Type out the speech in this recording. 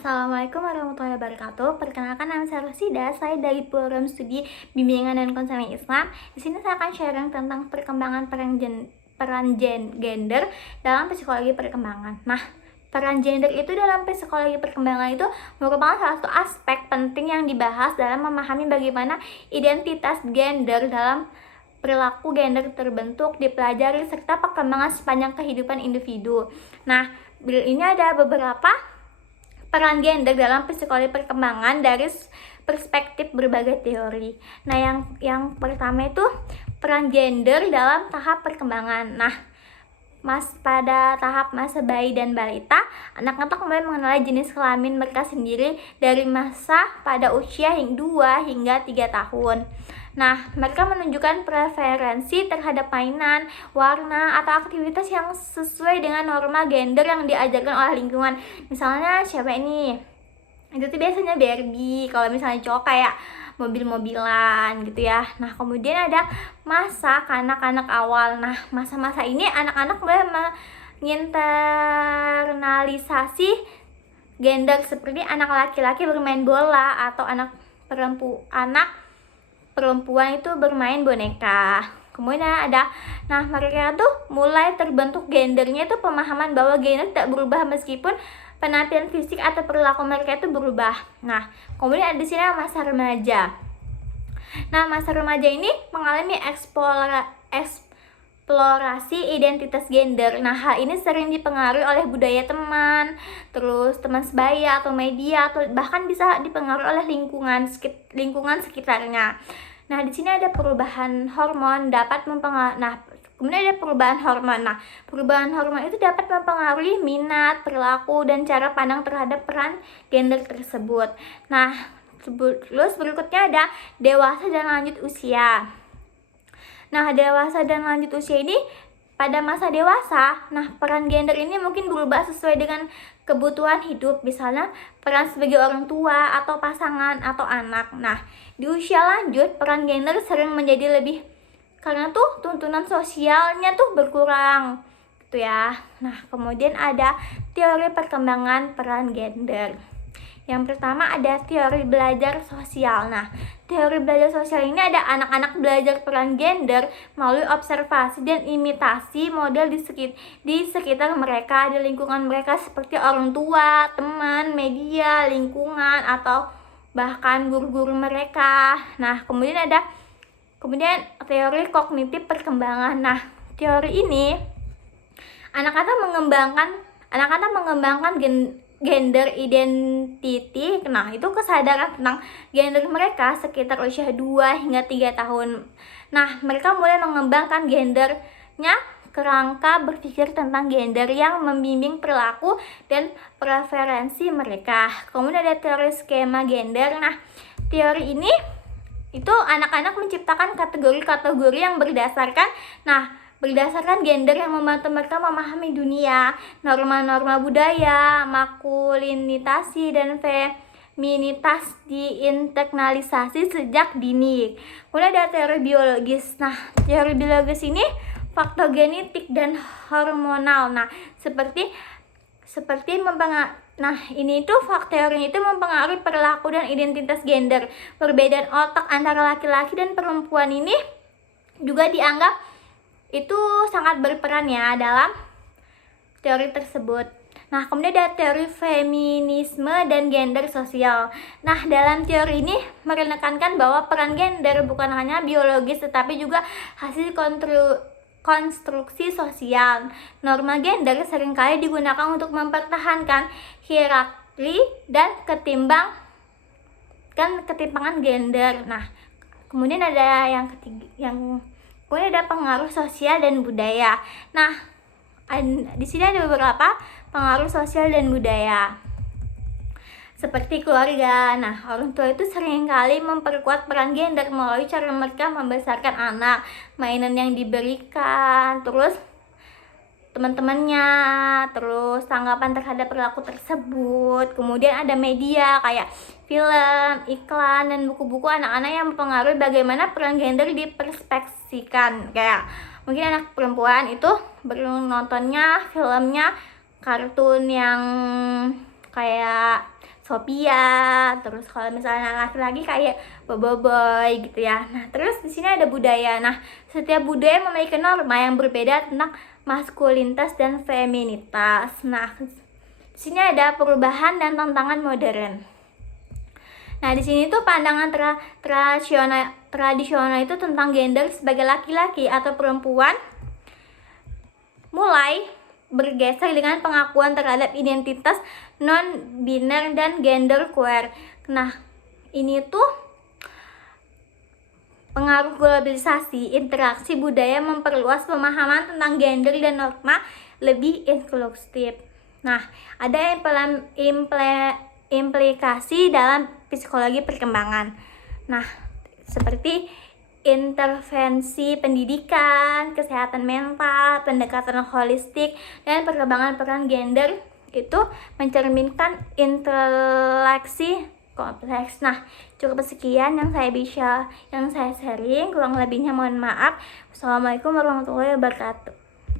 Assalamualaikum warahmatullahi wabarakatuh. Perkenalkan, nama saya Rosida. Saya dari Forum Studi Bimbingan dan Konseling Islam. Di sini saya akan sharing tentang perkembangan peran gender dalam psikologi perkembangan. Nah, peran gender itu dalam psikologi perkembangan itu merupakan salah satu aspek penting yang dibahas dalam memahami bagaimana identitas gender dalam perilaku gender terbentuk, dipelajari, serta perkembangan sepanjang kehidupan individu. Nah, ini ada beberapa peran gender dalam psikologi perkembangan dari perspektif berbagai teori. Nah, yang pertama itu peran gender dalam tahap perkembangan. Nah, pada tahap masa bayi dan balita, anak-anak mulai mengenali jenis kelamin mereka sendiri dari masa pada usia 2 hingga 3 tahun. Nah, mereka menunjukkan preferensi terhadap mainan, warna, atau aktivitas yang sesuai dengan norma gender yang diajarkan oleh lingkungan. Misalnya cewek nih, itu tuh biasanya Barbie, kalau misalnya cowok kayak mobil-mobilan gitu ya. Nah, kemudian ada masa kanak-kanak awal. Nah, masa-masa ini anak-anak mulai menginternalisasi gender, seperti anak laki-laki bermain bola atau anak perempuan itu bermain boneka. Kemudian mereka tuh mulai terbentuk gendernya itu pemahaman bahwa gender tak berubah meskipun penampilan fisik atau perilaku mereka itu berubah. Nah, kemudian di sini masa remaja. Nah, masa remaja ini mengalami eksplorasi identitas gender. Nah, hal ini sering dipengaruhi oleh budaya teman, terus teman sebaya atau media, atau bahkan bisa dipengaruhi oleh lingkungan sekitarnya. Nah, di sini ada perubahan hormon dapat mempengaruhi. Kemudian ada perubahan hormon. Nah, perubahan hormon itu dapat mempengaruhi minat, perilaku, dan cara pandang terhadap peran gender tersebut. Nah, terus berikutnya ada dewasa dan lanjut usia. Nah, dewasa dan lanjut usia ini pada masa dewasa, peran gender ini mungkin berubah sesuai dengan kebutuhan hidup, misalnya peran sebagai orang tua atau pasangan atau anak. Nah, di usia lanjut, peran gender sering menjadi lebih karena tuh tuntunan sosialnya tuh berkurang gitu ya. Nah, kemudian ada teori perkembangan peran gender. Yang pertama ada teori belajar sosial. Nah, teori belajar sosial ini ada anak-anak belajar peran gender melalui observasi dan imitasi model di sekitar mereka, di lingkungan mereka seperti orang tua, teman, media, lingkungan, atau bahkan guru-guru mereka. Nah, kemudian teori kognitif perkembangan. Nah, teori ini anak-anak mengembangkan gender identity. Nah, itu kesadaran tentang gender mereka sekitar usia 2 hingga 3 tahun. Nah, mereka mulai mengembangkan gendernya kerangka berpikir tentang gender yang membimbing perilaku dan preferensi mereka. Kemudian ada teori skema gender. Nah, teori ini itu anak-anak menciptakan kategori-kategori yang berdasarkan gender yang membantu mereka memahami dunia, norma-norma budaya, maskulinitasi, dan feminitas diinternalisasi sejak dini. Kemudian ada teori biologis. Nah, teori biologis ini faktor genetik dan hormonal. Ini tuh faktornya itu mempengaruhi perilaku dan identitas gender. Perbedaan otak antara laki-laki dan perempuan ini juga dianggap itu sangat berperan ya dalam teori tersebut. Nah, kemudian ada teori feminisme dan gender sosial. Nah, dalam teori ini menekankan bahwa peran gender bukan hanya biologis tetapi juga hasil konstruksi sosial. Norma gender seringkali digunakan untuk mempertahankan hierarki dan ketimpangan gender. Nah, kemudian ada kemudian ada pengaruh sosial dan budaya. Nah, di sini ada beberapa pengaruh sosial dan budaya. Seperti keluarga. Nah, orang tua itu seringkali memperkuat peran gender melalui cara mereka membesarkan anak, mainan yang diberikan, terus teman-temannya, terus tanggapan terhadap perilaku tersebut. Kemudian ada media kayak film, iklan, dan buku-buku anak-anak yang mempengaruhi bagaimana peran gender diperspeksikan. Kayak mungkin anak perempuan itu nontonnya filmnya kartun yang kayak Sophia, terus kalau misalnya laki-laki kayak Boboiboy gitu ya. Nah, terus di sini ada budaya. Nah, setiap budaya memiliki norma yang berbeda tentang maskulinitas dan feminitas. Nah, di sini ada perubahan dan tantangan modern. Nah, di sini tuh pandangan tradisional itu tentang gender sebagai laki-laki atau perempuan mulai bergeser dengan pengakuan terhadap identitas non-biner dan gender queer. Nah, ini tuh pengaruh globalisasi, interaksi budaya memperluas pemahaman tentang gender dan norma lebih inklusif. Nah, ada implikasi dalam psikologi perkembangan. Nah, seperti intervensi pendidikan, kesehatan mental, pendekatan holistik, dan perkembangan peran gender itu mencerminkan interaksi kompleks. Nah, cukup sekian yang saya sharing, kurang lebihnya mohon maaf. Wassalamualaikum warahmatullahi wabarakatuh.